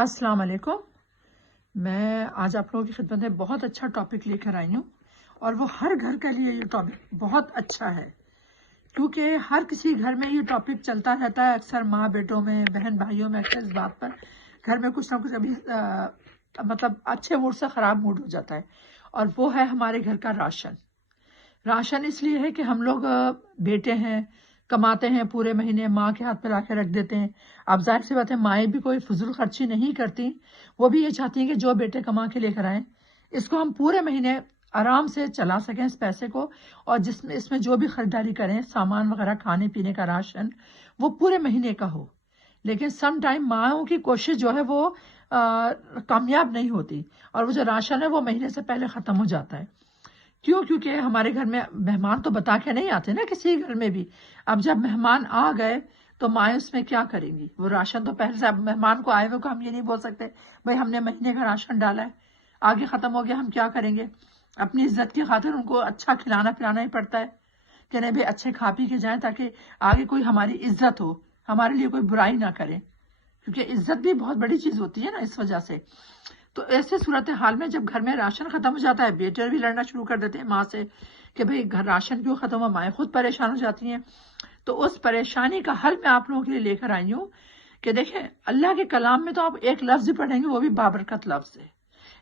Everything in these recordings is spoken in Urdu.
السلام علیکم. میں آج آپ لوگوں کی خدمت میں بہت اچھا ٹاپک لے کر آئی ہوں، اور وہ ہر گھر کے لیے یہ ٹاپک بہت اچھا ہے، کیونکہ ہر کسی گھر میں یہ ٹاپک چلتا رہتا ہے. اکثر ماں بیٹوں میں، بہن بھائیوں میں اکثر اس بات پر گھر میں کچھ نہ کچھ ابھی مطلب اچھے موڈ سے خراب موڈ ہو جاتا ہے، اور وہ ہے ہمارے گھر کا راشن. راشن اس لیے ہے کہ ہم لوگ بیٹے ہیں، کماتے ہیں پورے مہینے، ماں کے ہاتھ پہ لا کے رکھ دیتے ہیں. اب ظاہر سی بات ہے مائیں بھی کوئی فضول خرچی نہیں کرتی، وہ بھی یہ چاہتی ہیں کہ جو بیٹے کما کے لے کر آئیں اس کو ہم پورے مہینے آرام سے چلا سکیں اس پیسے کو، اور اس میں جو بھی خریداری کریں، سامان وغیرہ، کھانے پینے کا راشن، وہ پورے مہینے کا ہو. لیکن سم ٹائم ماؤں کی کوشش جو ہے وہ کامیاب نہیں ہوتی، اور وہ جو راشن ہے وہ مہینے سے پہلے ختم ہو جاتا ہے. کیونکہ ہمارے گھر میں مہمان تو بتا کے نہیں آتے نا کسی گھر میں بھی. اب جب مہمان آ گئے تو مائیں اس میں کیا کریں گی؟ وہ راشن تو پہلے سے، اب مہمان کو آئے ہوئے کو ہم یہ نہیں بول سکتے بھائی ہم نے مہینے کا راشن ڈالا ہے، آگے ختم ہو گیا، ہم کیا کریں گے؟ اپنی عزت کی خاطر ان کو اچھا کھلانا پلانا ہی پڑتا ہے کہ نہیں بھائی اچھے کھا پی کے جائیں تاکہ آگے کوئی ہماری عزت ہو، ہمارے لیے کوئی برائی نہ کرے، کیونکہ عزت بھی بہت بڑی چیز ہوتی ہے نا اس وجہ سے. تو ایسے صورتحال میں جب گھر میں راشن ختم ہو جاتا ہے، بیٹے بھی لڑنا شروع کر دیتے ہیں ماں سے کہ بھئی گھر راشن کیوں ختم ہوا، مائیں خود پریشان ہو جاتی ہیں. تو اس پریشانی کا حل میں آپ لوگوں کے لیے لے کر آئی ہوں کہ دیکھیں اللہ کے کلام میں تو آپ ایک لفظ ہی پڑھیں گے، وہ بھی بابرکت لفظ ہے،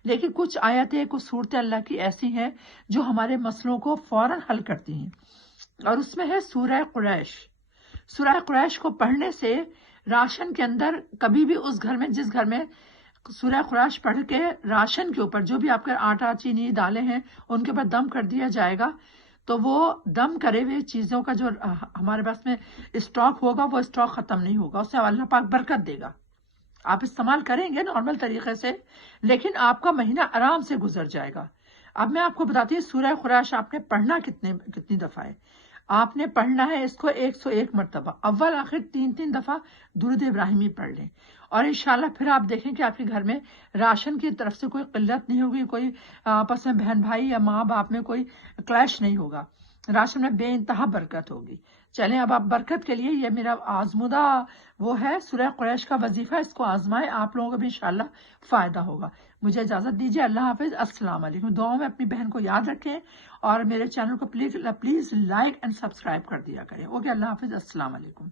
لیکن کچھ آیتیں، کچھ صورتیں اللہ کی ایسی ہیں جو ہمارے مسئلوں کو فوراً حل کرتی ہیں، اور اس میں ہے سورہ قریش. سورہ قریش کو پڑھنے سے راشن کے اندر کبھی بھی اس گھر میں، جس گھر میں سورہ قریش پڑھ کے راشن کے اوپر جو بھی آپ کے آٹا، چینی، دالیں ہیں ان کے اوپر دم کر دیا جائے گا، تو وہ دم کرے ہوئے چیزوں کا جو ہمارے پاس میں اسٹاک ہوگا وہ اسٹاک ختم نہیں ہوگا، اس سے اللہ پاک برکت دے گا. آپ استعمال کریں گے نارمل طریقے سے، لیکن آپ کا مہینہ آرام سے گزر جائے گا. اب میں آپ کو بتاتی ہوں سورہ قریش آپ نے پڑھنا کتنی دفعہ ہے. آپ نے پڑھنا ہے اس کو 101 مرتبہ، اول آخر 3 دفعہ درود ابراہیمی پڑھ لیں، اور انشاءاللہ پھر آپ دیکھیں کہ آپ کے گھر میں راشن کی طرف سے کوئی قلت نہیں ہوگی، کوئی آپس میں بہن بھائی یا ماں باپ میں کوئی کلیش نہیں ہوگا، راشن میں بے انتہا برکت ہوگی. چلیں اب آپ برکت کے لیے یہ میرا آزمودہ وہ ہے سورہ قریش کا وظیفہ، اس کو آزمائیں، آپ لوگوں کو بھی انشاءاللہ فائدہ ہوگا. مجھے اجازت دیجیے، اللہ حافظ، السلام علیکم. دعاؤں میں اپنی بہن کو یاد رکھیں، اور میرے چینل کو پلیز لائک اینڈ سبسکرائب کر دیا کریں. اوکے، اللہ حافظ، السلام علیکم.